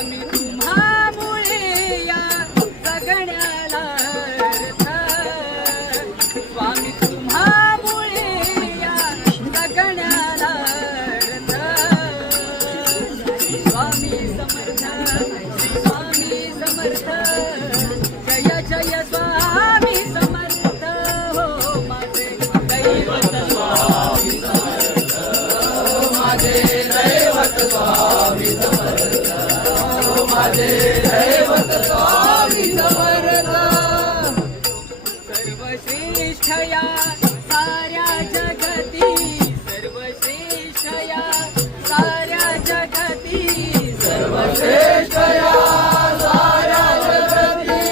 स्वामी तुम्हामुळे या जगण्याला अर्थ, स्वामी तुम्हामुळे या जगण्याला अर्थ. स्वामी समर्थ, स्वामी समर्थ, जय जय स्वामी समर्थ. हो माझे दैवत स्वामी समर्थ, माझे दैवत स्वामी समर्थ, माझे दैवत स्वामी समर्थ. सर्वश्रेष्ठ या साऱ्या जगती, सर्वश्रेष्ठ या साऱ्या जगती, सर्वश्रेष्ठ या साऱ्या जगती,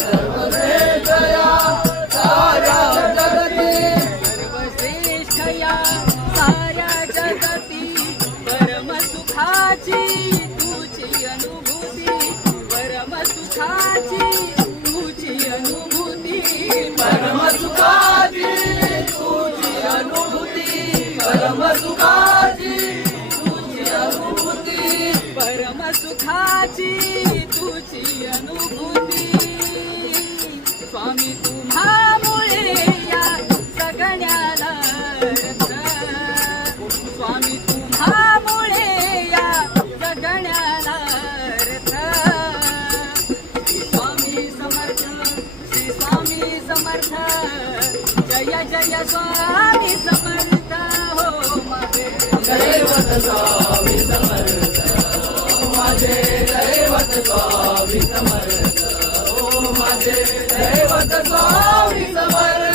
सर्वश्रेष्ठ या साऱ्या जगती, सर्वश्रेष्ठ या साऱ्या जगती. परम सुखाची तुझी अनुभूती, परम सुखाची तुझी अनुभूती, परम सुखाची तुझी अनुभूती, परम सुखाची तुझी अनुभूती, परम सुखाची तुझी अनुभूती. स्वामी तुम्हामुळे या जगण्याला अर्थ, स्वामी तुम्हामुळे या जगण्याला अर्थ. स्वामी समर्थ, श्री स्वामी समर्थ, जय जय स्वामी समर्थ. हो माझे दैवत स्वामी समर्थ, माझे दैवत स्वामी समर्थ, हो माझे दैवत स्वामी समर्थ.